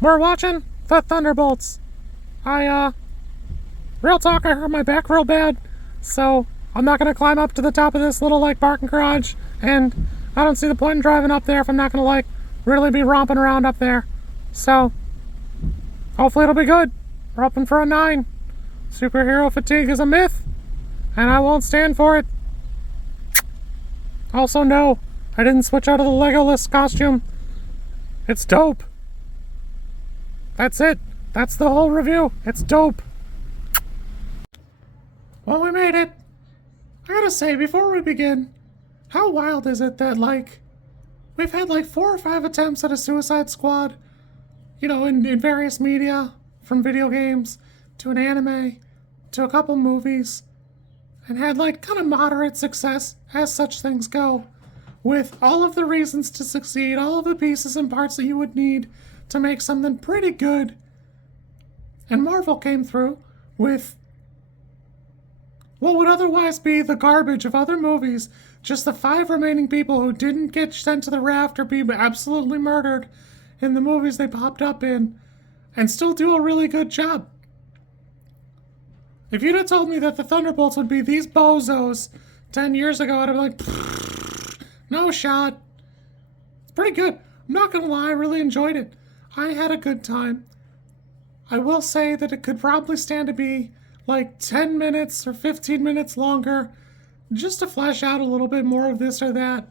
We're watching the Thunderbolts. Real talk, I hurt my back real bad, so I'm not gonna climb up to the top of this little, parking garage, and I don't see the point in driving up there if I'm not gonna, really be romping around up there. So, hopefully it'll be good. We're hoping for a 9. Superhero fatigue is a myth, and I won't stand for it. Also, no, I didn't switch out of the Legolas costume. It's dope. That's it. That's the whole review. It's dope. Well, we made it. I gotta say, before we begin, how wild is it that, we've had 4 or 5 attempts at a Suicide Squad, in various media, from video games to an anime to a couple movies, and had, kind of moderate success, as such things go, with all of the reasons to succeed, all of the pieces and parts that you would need to make something pretty good. And Marvel came through with what would otherwise be the garbage of other movies, just the 5 remaining people who didn't get sent to the raft or be absolutely murdered in the movies they popped up in, and still do a really good job. If you'd have told me that the Thunderbolts would be these bozos 10 years ago, I'd have been like, no shot. It's pretty good. I'm not gonna lie, I really enjoyed it. I had a good time. I will say that it could probably stand to be 10 minutes or 15 minutes longer, just to flesh out a little bit more of this or that.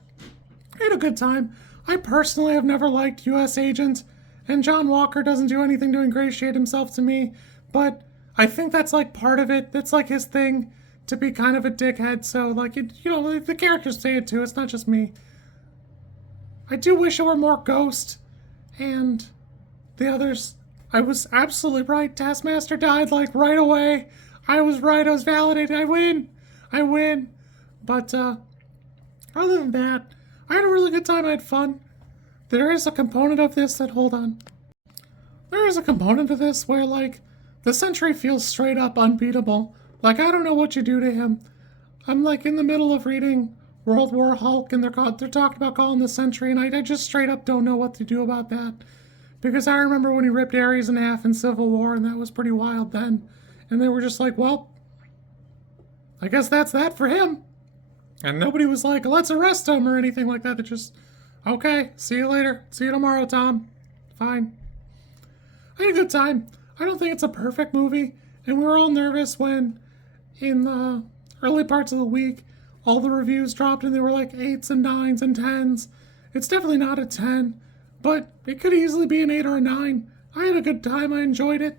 I had a good time. I personally have never liked U.S. Agent, and John Walker doesn't do anything to ingratiate himself to me, but I think that's part of it. That's his thing, to be kind of a dickhead, so the characters say it too, it's not just me. I do wish it were more Ghost, and the others. I was absolutely right. Taskmaster died right away. I was right. I was validated. I win. But other than that, I had a really good time. I had fun. There is a component of this that, hold on. There is a component of this where the Sentry feels straight up unbeatable. I don't know what you do to him. I'm in the middle of reading World War Hulk, and they're talking about calling the Sentry, and I just straight up don't know what to do about that. Because I remember when he ripped Ares in half in Civil War, and that was pretty wild then. And they were just well, I guess that's that for him. And nobody was let's arrest him or anything like that. They're just, okay, see you later. See you tomorrow, Tom. Fine. I had a good time. I don't think it's a perfect movie. And we were all nervous when, in the early parts of the week, all the reviews dropped and they were 8s and 9s and 10s. It's definitely not a 10. But it could easily be an 8 or a 9. I had a good time. I enjoyed it.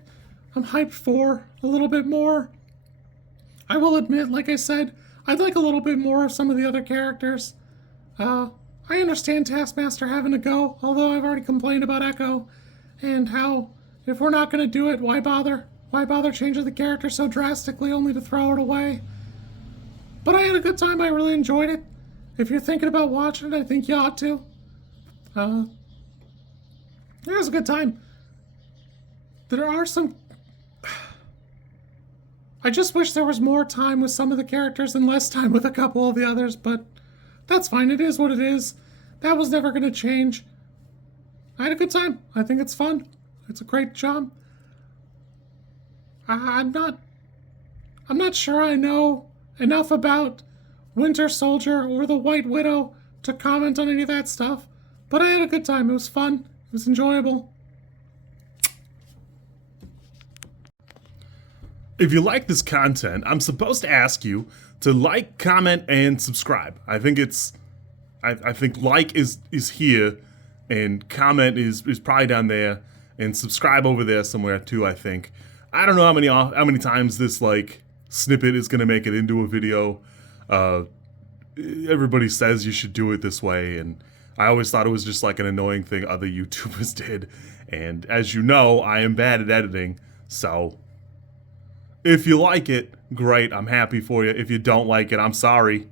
I'm hyped for a little bit more. I will admit, like I said, I'd like a little bit more of some of the other characters. I understand Taskmaster having to go, although I've already complained about Echo, and how, if we're not going to do it, why bother? Why bother changing the character so drastically only to throw it away? But I had a good time. I really enjoyed it. If you're thinking about watching it, I think you ought to. It was a good time. There are some... I just wish there was more time with some of the characters and less time with a couple of the others, but that's fine. It is what it is. That was never going to change. I had a good time. I think it's fun. It's a great job. I'm not sure I know enough about Winter Soldier or the White Widow to comment on any of that stuff, but I had a good time. It was fun. It was enjoyable. If you like this content, I'm supposed to ask you to like, comment, and subscribe. I think like is here, and comment is probably down there, and subscribe over there somewhere too, I think. I don't know how many times this snippet is gonna make it into a video. Everybody says you should do it this way, and I always thought it was just an annoying thing other YouTubers did. And as you know, I am bad at editing, so if you like it, great, I'm happy for you. If you don't like it, I'm sorry.